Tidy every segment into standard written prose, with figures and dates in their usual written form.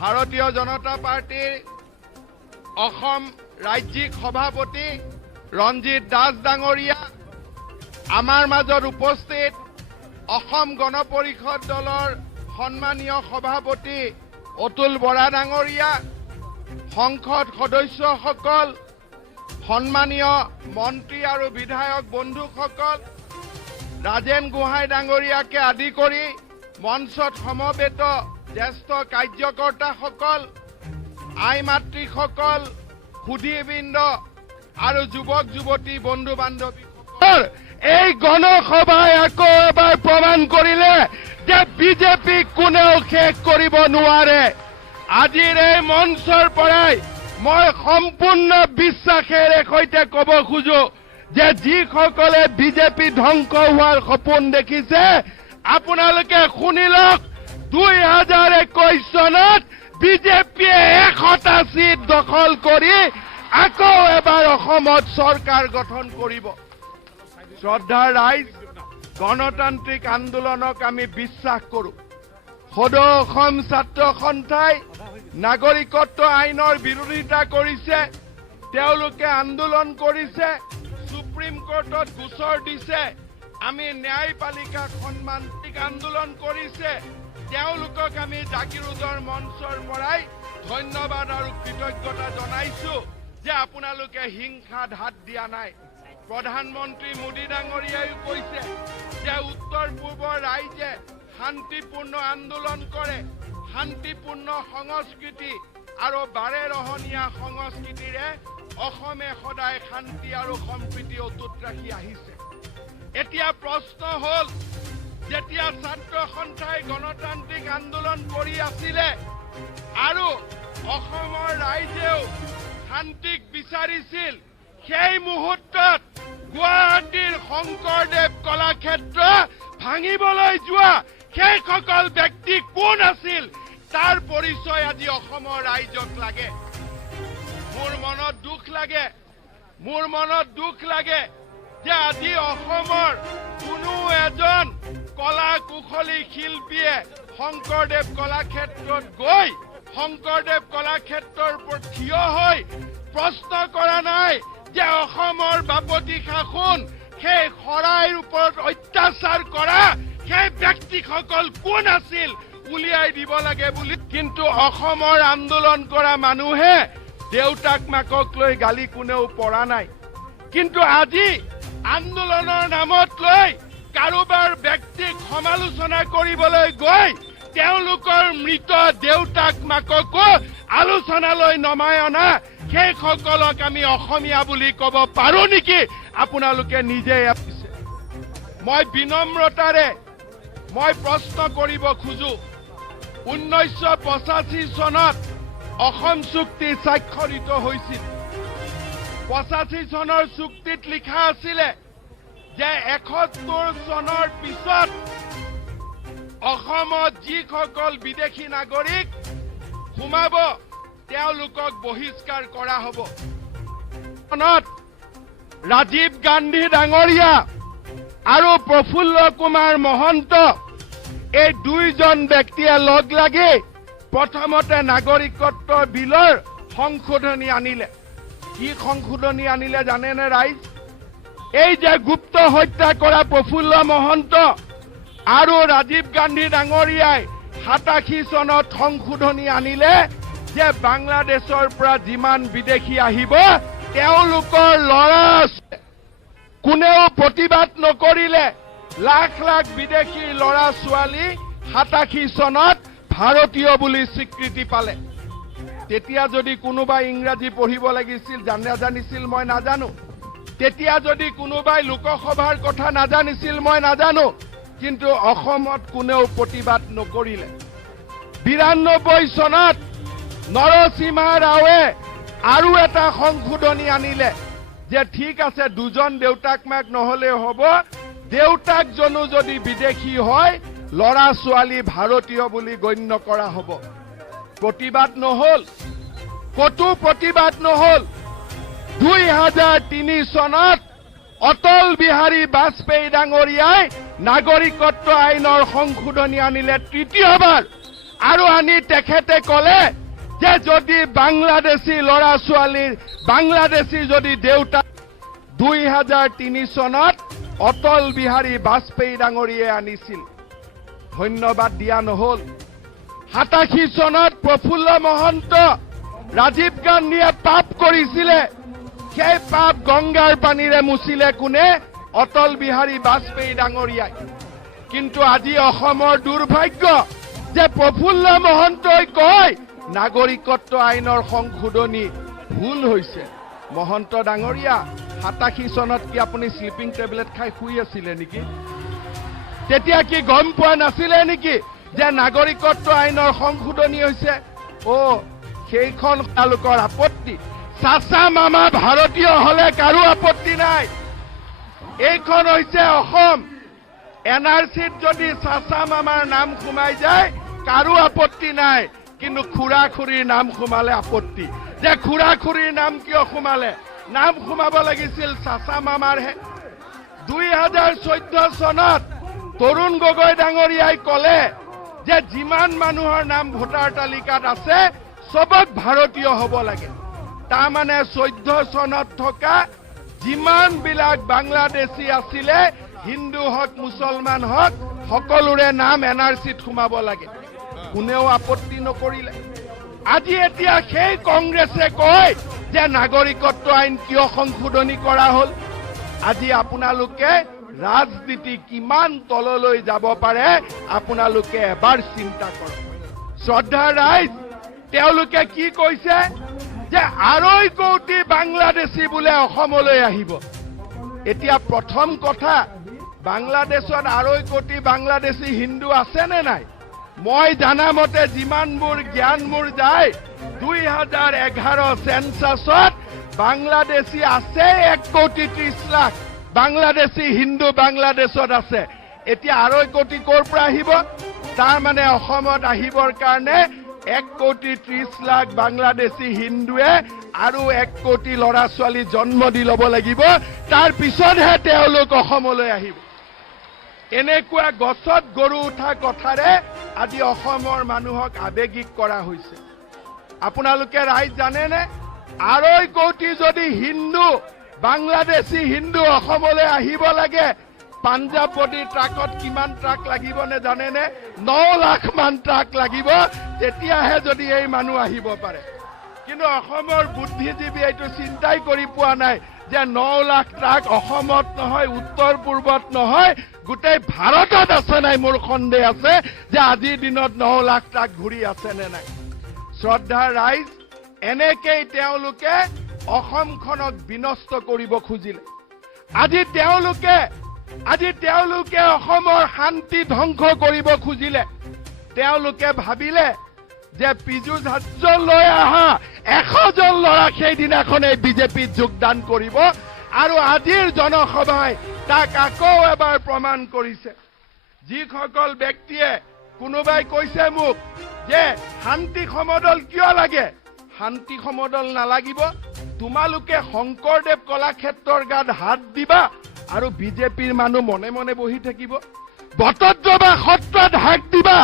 ভাৰতীয় জনতা পাৰ্টিৰ অসম ৰাজ্যিক সভাপতি ৰঞ্জিত দাস ডাঙৰীয়া, আমাৰ মাজত উপস্থিত অসম গণ পৰিষদ দলৰ সন্মানীয় সভাপতি অতুল বৰা ডাঙৰীয়া, সংসদ সদস্যসকল, সন্মানীয় মন্ত্ৰী আৰু বিধায়ক বন্ধুসকল, ৰাজেন গোহাঁই ডাঙৰীয়াকে আদি কৰি মঞ্চত সমবেত জ্যেষ্ঠ কাৰ্যকৰ্তাসকল, আই মাতৃসকল, সুধীবৃন্দ আৰু যুৱক যুৱতী বন্ধু বান্ধৱীসকল, এই গণসভাই আকৌ এবাৰ প্ৰমাণ কৰিলে যে বিজেপিক কোনেও শেষ কৰিব নোৱাৰে। আজিৰ এই মঞ্চৰ পৰাই মই সম্পূৰ্ণ বিশ্বাসেৰে সৈতে ক'ব খোজো যে যিসকলে বিজেপি ধ্বংস হোৱাৰ সপোন দেখিছে, আপোনালোকে শুনি লওক, 2021 চনত বিজেপিয়ে 100টা চিট দখল কৰি আকৌ এবাৰ অসমত চৰকাৰ গঠন কৰিব। শ্ৰদ্ধাৰ ৰাইজ, গণতান্ত্ৰিক আন্দোলনক আমি বিশ্বাস কৰোঁ। সদৌ অসম ছাত্ৰ সন্থাই নাগৰিকত্ব আইনৰ বিৰোধিতা কৰিছে, তেওঁলোকে আন্দোলন কৰিছে, সুপ্ৰিম কোৰ্টত গোচৰ দিছে, আমি ন্যায়পালিকাক সন্মানিক আন্দোলন কৰিছে, তেওঁলোকক আমি জাগিৰোডৰ মঞ্চৰ পৰাই ধন্যবাদ আৰু কৃতজ্ঞতা জনাইছো যে আপোনালোকে হিংসাত হাত দিয়া নাই। প্ৰধানমন্ত্ৰী মোদী ডাঙৰীয়াইও কৈছে যে উত্তৰ পূৰ্বৰ ৰাইজে শান্তিপূৰ্ণ আন্দোলন কৰে, শান্তিপূৰ্ণ সংস্কৃতি আৰু বাৰেৰহণীয়া সংস্কৃতিৰে অসমে সদায় শান্তি আৰু সম্প্ৰীতি অটুট ৰাখি আহিছে। এতিয়া প্ৰশ্ন হ'ল, যেতিয়া ছাত্ৰ সন্থাই গণতান্ত্ৰিক আন্দোলন কৰি আছিলে আৰু অসমৰ ৰাইজেও শান্তিক বিচাৰিছিল, সেই মুহূৰ্তত গুৱাহাটীৰ শংকৰদেৱ কলাক্ষেত্ৰ ভাঙিবলৈ যোৱা সেইসকল ব্যক্তি কোন আছিল, তাৰ পৰিচয় আজি অসমৰ ৰাইজক লাগে। মোৰ মনত দুখ লাগে যে আজি অসমৰ কোনো এজন কলা কুশলী শিল্পীয়ে শংকৰদেৱ কলাক্ষেত্ৰত গৈ শংকৰদেৱ কলাক্ষেত্ৰৰ ওপৰত থিয় হৈ প্ৰশ্ন কৰা নাই যে অসমৰ বাপতি সাহোন সেই শৰাইৰ ওপৰত অত্যাচাৰ কৰা সেই ব্যক্তিসকল কোন আছিল উলিয়াই দিব লাগে বুলি। কিন্তু অসমৰ আন্দোলন কৰা মানুহে দেউতাক মাকক লৈ গালি কোনেও পৰা নাই। কিন্তু আজি আন্দোলনৰ নামত লৈ কাৰোবাৰ ব্যক্তিক সমালোচনা কৰিবলৈ গৈ তেওঁলোকৰ মৃত দেউতাক মাককো আলোচনালৈ নমাই অনা সেইসকলক আমি অসমীয়া বুলি ক'ব পাৰো নেকি? আপোনালোকে নিজে মই বিনম্ৰতাৰে মই প্ৰশ্ন কৰিব খোজো, 1985 চনত অসম চুক্তি স্বাক্ষৰিত হৈছিল। 85 চনৰ চুক্তিত লিখা আছিলে যে 71 চনৰ পিছত অসমত যিসকল বিদেশী নাগৰিক সোমাব তেওঁলোকক বহিষ্কাৰ কৰা হ'ব। ৰাজীৱ গান্ধী ডাঙৰীয়া আৰু প্ৰফুল্ল কুমাৰ মহন্ত এই দুইজন ব্যক্তিয়ে লগ লাগি প্ৰথমতে নাগৰিকত্ব বিলৰ সংশোধনী আনিলে। কি সংশোধনী আনিলে জানেনে ৰাইজ? এই যে গুপ্ত হত্যা কৰা প্ৰফুল্ল মহন্ত আৰু ৰাজীৱ গান্ধী ডাঙৰীয়াই 87 চনত সংশোধনী আনিলে যে বাংলাদেশৰ পৰা যিমান বিদেশী আহিব তেওঁলোকৰ ল'ৰা কোনেও প্ৰতিবাদ নকৰিলে। লাখ লাখ বিদেশী ল'ৰা ছোৱালী 87 চনত ভাৰতীয় বুলি স্বীকৃতি পালে। তেতিয়া যদি কোনোবাই ইংৰাজী পঢ়িব লাগিছিল নাজানিছিল মই নাজানো, তেতিয়া যদি কোনোবাই লোকসভাৰ কথা নাজানিছিল মই নাজানো, কিন্তু অসমত কোনেও প্ৰতিবাদ নকৰিলে। 92 চনত নৰসিমা ৰাওৱে আৰু এটা সংশোধনী আনিলে যে ঠিক আছে, দুজন দেউতাক মাক নহলেও হ'ব, দেউতাকজনো যদি বিদেশী হয় ল'ৰা ছোৱালী ভাৰতীয় বুলি গণ্য কৰা হ'ব। প্ৰতিবাদ নহল, কতো প্ৰতিবাদ নহল। 2003 চনত অটল বিহাৰী বাজপেয়ী ডাঙৰীয়াই নাগৰিকত্ব আইনৰ সংশোধনী আনিলে তৃতীয়বাৰ, আৰু আনি তেখেতে ক'লে যে যদি বাংলাদেশী ল'ৰা ছোৱালীৰ বাংলাদেশী যদি দেউতা 2003 চনত অটল বিহাৰী বাজপেয়ী ডাঙৰীয়ে আনিছিল ধন্যবাদ দিয়া নহল 87 চনত প্ৰফুল্ল মহন্ত ৰাজীৱ গান্ধীয়ে পাপ কৰিছিলে সেই পাপ গংগাৰ পানীৰে মুচিলে কোনে অটল বিহাৰী বাজপেয়ী ডাঙৰীয়াই কিন্তু আজি অসমৰ দুৰ্ভাগ্য যে প্ৰফুল্ল মহন্তই কয় নাগৰিকত্ব আইনৰ সংশোধনী ভুল হৈছে মহন্ত ডাঙৰীয়া 87 চনত কি আপুনি স্লিপিং টেবলেট খাই শুই আছিলে নেকি তেতিয়া কি গম পোৱা নাছিলে নেকি যে নাগৰিকত্ব আইনৰ সংশোধনী হৈছে সেইখন তেওঁলোকৰ আপত্তি চাচা মামা ভাৰতীয় হলে কাৰো আপত্তি নাই এইখন হৈছে অসম এনআৰচিত যদি চাচা মামাৰ নাম সোমাই যায় কাৰো আপত্তি নাই কিন্তু খুৰা খুৰীৰ নাম সোমালে আপত্তি যে খুৰা খুৰীৰ নাম কিয় সোমালে নাম সোমাব লাগিছিল চাচা মামাৰহে 2014 চনত তৰুণ গগৈ ডাঙৰীয়াই ক'লে যে যিমান মানুহৰ নাম ভোটাৰ তালিকাত আছে সবক ভাৰতীয় হ'ব লাগে তাৰমানে 14 চনত থকা যিমান বিলাক বাংলাদেশী আছিলে হিন্দু হক মুছলমান হক সকলোৰে নাম এনআৰচিত সোমাব লাগে কোনেও আপত্তি নকৰিলে আজি এতিয়া সেই কংগ্ৰেছে কয় যে নাগৰিকত্ব আইন কিয় সংশোধনী কৰা হ'ল আজি আপোনালোকে ৰাজনীতি কিমান তললৈ যাব পাৰে আপোনালোকে এবাৰ চিন্তা কৰক শ্ৰদ্ধা ৰাইজ তেওঁলোকে কি কৈছে যে 2.5 কোটি বাংলাদেশী বোলে অসমলৈ আহিব এতিয়া প্ৰথম কথা বাংলাদেশত 2.5 কোটি বাংলাদেশী হিন্দু আছে নে নাই মই জানা মতে যিমানবোৰ জ্ঞান মোৰ যায় 2011 সেন্সাছত বাংলাদেশী আছে 1 কোটি 30 লাখ বাংলাদেশী হিন্দু বাংলাদেশত আছে এতিয়া 2.5 কোটি ক'ৰ পৰা আহিব তাৰ মানে অসমত আহিবৰ কাৰণে 1 কোটি 30 লাখ বাংলাদেশী হিন্দুৱে আৰু 1 কোটি ল'ৰা ছোৱালী জন্ম দি ল'ব লাগিব তাৰ পিছতহে তেওঁলোক অসমলৈ আহিব এনেকুৱা গছত গৰু উঠা কথাৰে আজি অসমৰ মানুহক আবেগিক কৰা হৈছে আপোনালোকে ৰাইজ জানেনে 2.5 কোটি যদি হিন্দু বাংলাদেশী হিন্দু অসমলৈ আহিব লাগে পাঞ্জাব বডি ট্ৰাকত কিমান ট্ৰাক লাগিব নে জানেনে 9 লাখ মান ট্ৰাক লাগিব তেতিয়াহে যদি এই মানুহ আহিব পাৰে কিন্তু অসমৰ বুদ্ধিজীৱী এইটো চিন্তাই কৰি পোৱা নাই যে 9 লাখ ট্ৰাক অসমত নহয় উত্তৰ পূৰ্বত নহয় গোটেই ভাৰতত আছে নাই মোৰ সন্দেহ আছে যে আজিৰ দিনত 9 লাখ ট্ৰাক ঘূৰি আছে নে নাই শ্ৰদ্ধা ৰাইজ এনেকেই তেওঁলোকে অসমখনক বিনষ্ট কৰিব খুজিলে আজি তেওঁলোকে অসমৰ শান্তি ধ্বংস কৰিব খুজিলে তেওঁলোকে ভাবিলে যে পীযুষ হাজৰিকালৈ আহা 100 জন ল'ৰা সেইদিনাখন এই বিজেপিত যোগদান কৰিব আৰু আজিৰ জনসভাই তাক আকৌ এবাৰ প্ৰমাণ কৰিছে যিসকল ব্যক্তিয়ে কোনোবাই কৈছে মোক যে শান্তি সমদল কিয় লাগে শান্তি সমদল নালাগিব তোমালোকে শংকৰদেৱ কলাক্ষেত্ৰৰ গাত হাত দিবা আৰু বিজেপিৰ মানুহ মনে মনে বহি থাকিব বটদ্ৰৱা সত্ৰত হাত দিবা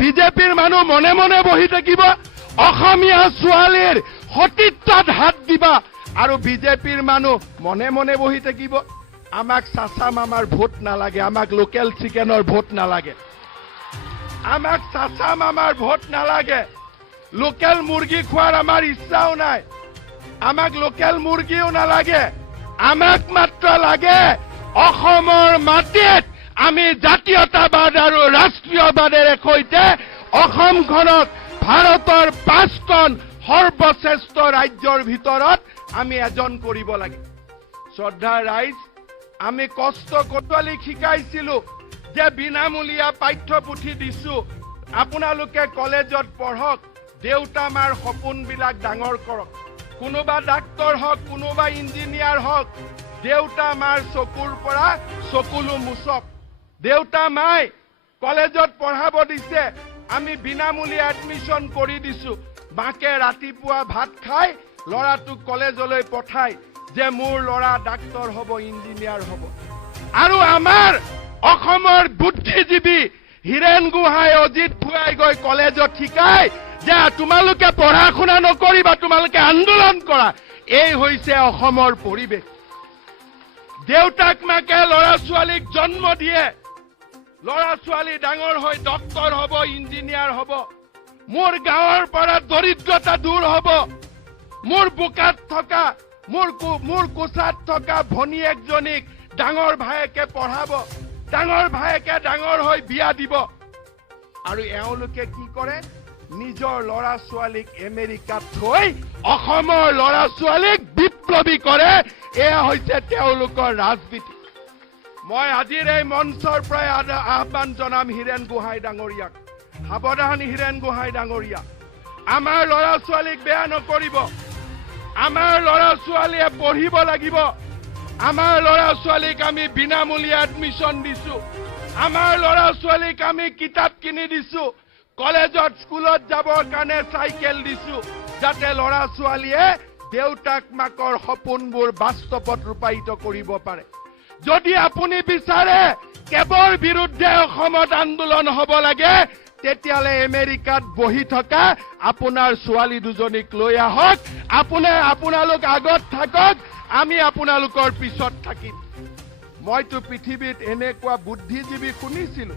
বিজেপিৰ মানুহ মনে মনে বহি থাকিব অসমীয়া ছোৱালীৰ সতীত্বত হাত দিবা আৰু বিজেপিৰ মানুহ মনে মনে বহি থাকিব আমাক চাচা মামাৰ ভোট নালাগে আমাক লোকেল চিকেনৰ ভোট নালাগে আমাক চাচা মামাৰ ভোট নালাগে লোকেল মুৰ্গী খোৱাৰ আমাৰ ইচ্ছাও নাই আমাক লোকেল মুৰ্গীও নালাগে আমাক মাত্ৰ লাগে অসমৰ মাটিত আমি জাতীয়তাবাদ আৰু ৰাষ্ট্ৰীয়বাদেৰে সৈতে অসমখনক ভাৰতৰ 5খন সৰ্বশ্ৰেষ্ঠ ৰাজ্যৰ ভিতৰত আমি এজন কৰিব লাগে শ্ৰদ্ধা ৰাইজ আমি কষ্ট কটোৱালি শিকাইছিলো যে বিনামূলীয়া পাঠ্যপুথি দিছো আপোনালোকে কলেজত পঢ়ক দেউতা মাৰ সপোনবিলাক ডাঙৰ কৰক কোনোবা ডাক্তৰ হওক কোনোবা ইঞ্জিনিয়াৰ হওক দেউতা মাৰ চকুৰ পৰা চকুলো মুছক দেউতা মাই কলেজত পঢ়াব দিছে আমি বিনামূলীয়া এডমিশন কৰি দিছো মাকে ৰাতিপুৱা ভাত খাই ল'ৰাটোক কলেজলৈ পঠাই যে মোৰ ল'ৰা ডাক্তৰ হ'ব ইঞ্জিনিয়াৰ হ'ব আৰু আমাৰ অসমৰ বুদ্ধিজীৱী হীৰেণ গোহাঁই অজিত ভুৱাই গৈ কলেজত শিকায় যে তোমালোকে পঢ়া শুনা নকৰিবা, তোমালোকে আন্দোলন কৰা। এই হৈছে অসমৰ পৰিৱেশ। দেউতাক মাকে ল'ৰা ছোৱালীক জন্ম দিয়ে, ল'ৰা ছোৱালী ডাঙৰ হৈ ডক্তৰ হ'ব, ইঞ্জিনিয়াৰ হ'ব। মোৰ গাঁৱৰ পৰা দৰিদ্ৰতা দূৰ হ'ব। মোৰ বোকাত থকা, মোৰ কোচাত থকা ভনীয়েকজনীক ডাঙৰ ভায়েকে পঢ়াব, ডাঙৰ ভায়েকে ডাঙৰ হৈ বিয়া দিব। আৰু এওঁলোকে কি কৰে? নিজৰ ল'ৰা ছোৱালীক আমেৰিকাত থৈ অসমৰ ল'ৰা ছোৱালীক বিপ্লৱী কৰে। এয়া হৈছে তেওঁলোকৰ ৰাজনীতি। মই আজিৰ এই মঞ্চৰ পৰাই আহ্বান জনাম হীৰেণ গোহাঁই ডাঙৰীয়াক, সাৱধান হীৰেণ গোহাঁই ডাঙৰীয়া, আমাৰ ল'ৰা ছোৱালীক বেয়া নকৰিব। আমাৰ ল'ৰা ছোৱালীয়ে পঢ়িব লাগিব। আমাৰ ল'ৰা ছোৱালীক আমি বিনামূলীয়া এডমিশ্যন দিছো। আমাৰ ল'ৰা ছোৱালীক আমি কিতাপ কিনি দিছো। কলেজত স্কুলত যাবৰ কাৰণে চাইকেল দিছো, যাতে ল'ৰা ছোৱালীয়ে দেউতাক মাকৰ সপোনবোৰ বাস্তৱত ৰূপায়িত কৰিব পাৰে। যদি আপুনি বিচাৰে কেৱল বিৰুদ্ধে অসমত আন্দোলন হ'ব লাগে, তেতিয়াহ'লে আমেৰিকাত বহি থকা আপোনাৰ ছোৱালী দুজনীক লৈ আহক। আপোনালোক আগত থাকক, আমি আপোনালোকৰ পিছত থাকিম। মইতো পৃথিৱীত এনেকুৱা বুদ্ধিজীৱী শুনিছিলো।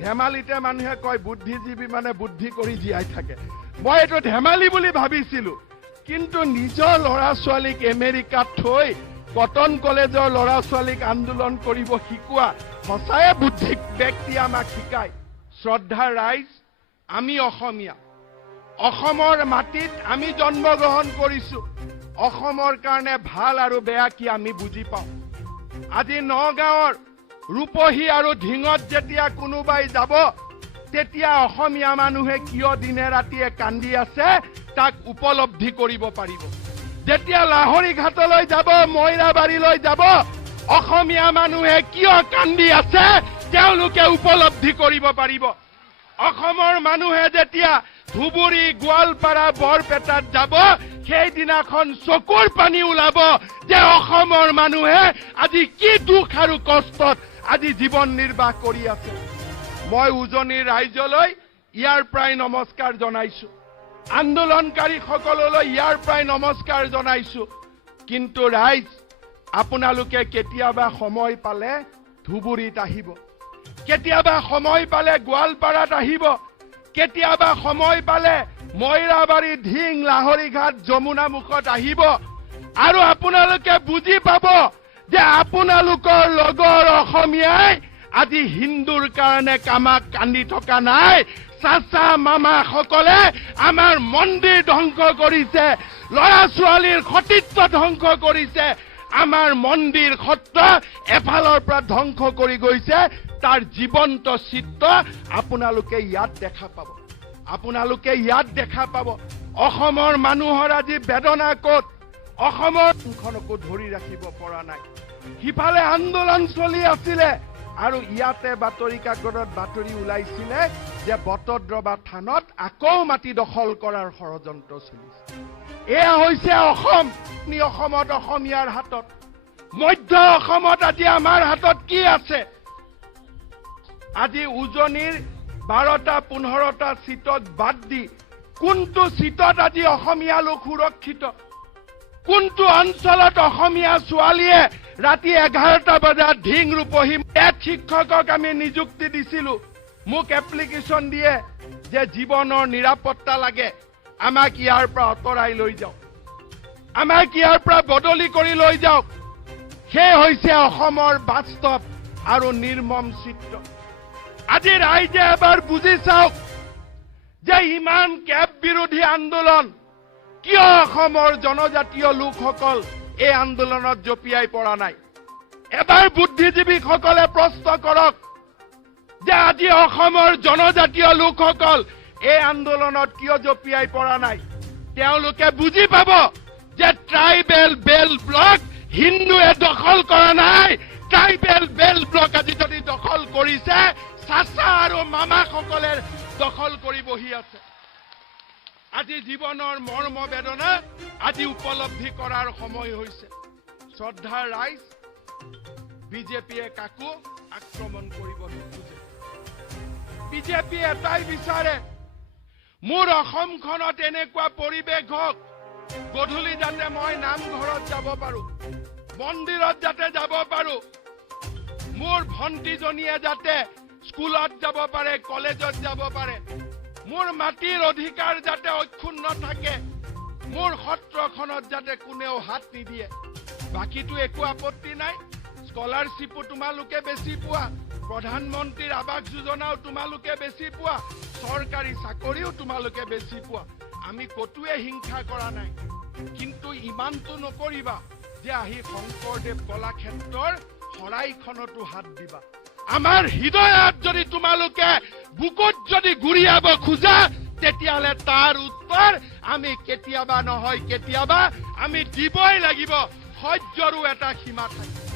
ধেমালিতে মানুহে কয় বুদ্ধিজীৱী মানে বুদ্ধি কৰি জীয়াই থাকে। মই এইটো ধেমালি বুলি ভাবিছিলো, কিন্তু নিজৰ ল'ৰা ছোৱালীক আমেৰিকাত থৈ কটন কলেজৰ ল'ৰা ছোৱালীক আন্দোলন কৰিব শিকোৱা সঁচায়ে বুদ্ধি ব্যক্তি আমাক শিকায়। শ্ৰদ্ধাৰ ৰাইজ, আমি অসমীয়া। অসমৰ মাটিত আমি জন্মগ্ৰহণ কৰিছো। অসমৰ কাৰণে ভাল আৰু বেয়া কি আমি বুজি পাওঁ। আজি নগাঁৱৰ ৰূপহী আৰু ঢিঙত যেতিয়া কোনোবাই যাব, তেতিয়া অসমীয়া মানুহে কিয় দিনে ৰাতিয়ে কান্দি আছে তাক উপলব্ধি কৰিব পাৰিব। যেতিয়া লাহৰী ঘাটলৈ যাব, মইৰাবাৰীলৈ যাব, অসমীয়া মানুহে কিয় কান্দি আছে তেওঁলোকে উপলব্ধি কৰিব পাৰিব। অসমৰ মানুহে যেতিয়া ধুবুৰী, গোৱালপাৰা, বৰপেটাত যাব, সেইদিনাখন চকুৰ পানী ওলাব যে অসমৰ মানুহে আজি কি দুখ আৰু কষ্টত আজি জীৱন নিৰ্বাহ কৰি আছে। মই উজনিৰ ৰাইজলৈ ইয়াৰ পৰাই নমস্কাৰ জনাইছো, আন্দোলনকাৰীসকললৈ ইয়াৰ পৰাই নমস্কাৰ জনাইছো। কিন্তু ৰাইজ, আপোনালোকে কেতিয়াবা সময় পালে ধুবুৰীত আহিব, কেতিয়াবা সময় পালে গোৱালপাৰাত আহিব, কেতিয়াবা সময় পালে মইৰাবাৰী, ঢিং, লাহৰীঘাট, যমুনামুখত আহিব। আৰু আপোনালোকে বুজি পাব যে আপোনালোকৰ লগৰ অসমীয়াই আজি হিন্দুৰ কাৰণে কামাক কান্দি থকা নাই। চাচা মামাসকলে আমাৰ মন্দিৰ ধ্বংস কৰিছে, ল'ৰা ছোৱালীৰ সতীত্ব ধ্বংস কৰিছে, আমাৰ মন্দিৰ সত্ৰ এফালৰ পৰা ধ্বংস কৰি গৈছে। তাৰ জীৱন্ত চিত্ৰ আপোনালোকে ইয়াত দেখা পাব। আপোনালোকে ইয়াত দেখা পাব। অসমৰ মানুহৰ আজি বেদনা ক'ত? অসমৰ খনকো ধৰি ৰাখিব পৰা নাই। সিফালে আন্দোলন চলি আছিলে আৰু ইয়াতে বাতৰি কাকতত বাতৰি ওলাইছিলে যে বটদ্ৰৱা থানত আকৌ মাটি দখল কৰাৰ ষড়যন্ত্ৰ চলিছে। এয়া হৈছে অসম। অসমত অসমীয়াৰ হাতত, মধ্য অসমত আজি আমাৰ হাতত কি আছে? আজি উজনিৰ 12টা 15টা চিটত বাদ দি কোনটো চিটত আজি অসমীয়া লোক সুৰক্ষিত? কোনটো অঞ্চলত অসমীয়া ছোৱালীয়ে ৰাতি 11টা বজাত ঢিং, ৰূপহী শিক্ষকক আমি নিযুক্তি দিছিলো। মোক এপ্লিকেশ্যন দিয়ে যে জীৱনৰ নিৰাপত্তা লাগে, আমাক ইয়াৰ পৰা আঁতৰাই লৈ যাওক, আমাক ইয়াৰ পৰা বদলি কৰি লৈ যাওক। সেই হৈছে অসমৰ বাস্তৱ আৰু নিৰ্মম চিত্ৰ। আজি ৰাইজে এবাৰ বুজি চাওক যে ইমান কেব বিৰোধী আন্দোলন কিয় অসমৰ জনজাতীয় লোকসকল এই আন্দোলনত জঁপিয়াই পৰা নাই। এবাৰ বুদ্ধিজীৱীসকলে প্ৰশ্ন কৰক যে আজি অসমৰ জনজাতীয় লোকসকল এই আন্দোলনত কিয় জঁপিয়াই পৰা নাই। তেওঁলোকে বুজি পাব যে ট্ৰাইবেল বেল ব্লক হিন্দুৱে দখল কৰা নাই। ট্ৰাইবেল বেল ব্লক আজি যদি দখল কৰিছে, চাচা আৰু মামাসকলে দখল কৰি বহি আছে। আজি জীৱনৰ মৰ্ম বেদনা আজি উপলব্ধি কৰাৰ সময় হৈছে। শ্ৰদ্ধাৰ ৰাইজ, বিজেপিয়ে কাকো আক্ৰমণ কৰিব নোখোজে। বিজেপি এটাই বিচাৰে মোৰ অসমখনত এনেকুৱা পৰিৱেশ হওক গধূলি যাতে মই নামঘৰত যাব পাৰো মন্দিৰত যাতে যাব পাৰো মোৰ ভণ্টিজনীয়ে যাতে স্কুলত যাব পাৰে কলেজত যাব পাৰে মোৰ মাটিৰ অধিকাৰ যাতে অক্ষুণ্ণ থাকে মোৰ সত্ৰখনত যাতে কোনেও হাত নিদিয়ে বাকিটো একো আপত্তি নাই স্কলাৰশ্বিপো তোমালোকে বেছি পোৱা প্ৰধানমন্ত্ৰীৰ আৱাস যোজনাও তোমালোকে বেছি পোৱা চৰকাৰী চাকৰিও তোমালোকে বেছি পোৱা আমি কতোৱে হিংসা কৰা নাই কিন্তু ইমানটো নকৰিবা যে আহি শংকৰদেৱ কলাক্ষেত্ৰৰ শৰাইখনতো হাত দিবা আমাৰ হৃদয়ত যদি তোমালোকে বুকুত যদি গুৰিয়াব খোজা তেতিয়াহ'লে তাৰ উত্তৰ আমি কেতিয়াবা নহয় কেতিয়াবা আমি দিবই লাগিব সহ্যৰো এটা সীমা থাকে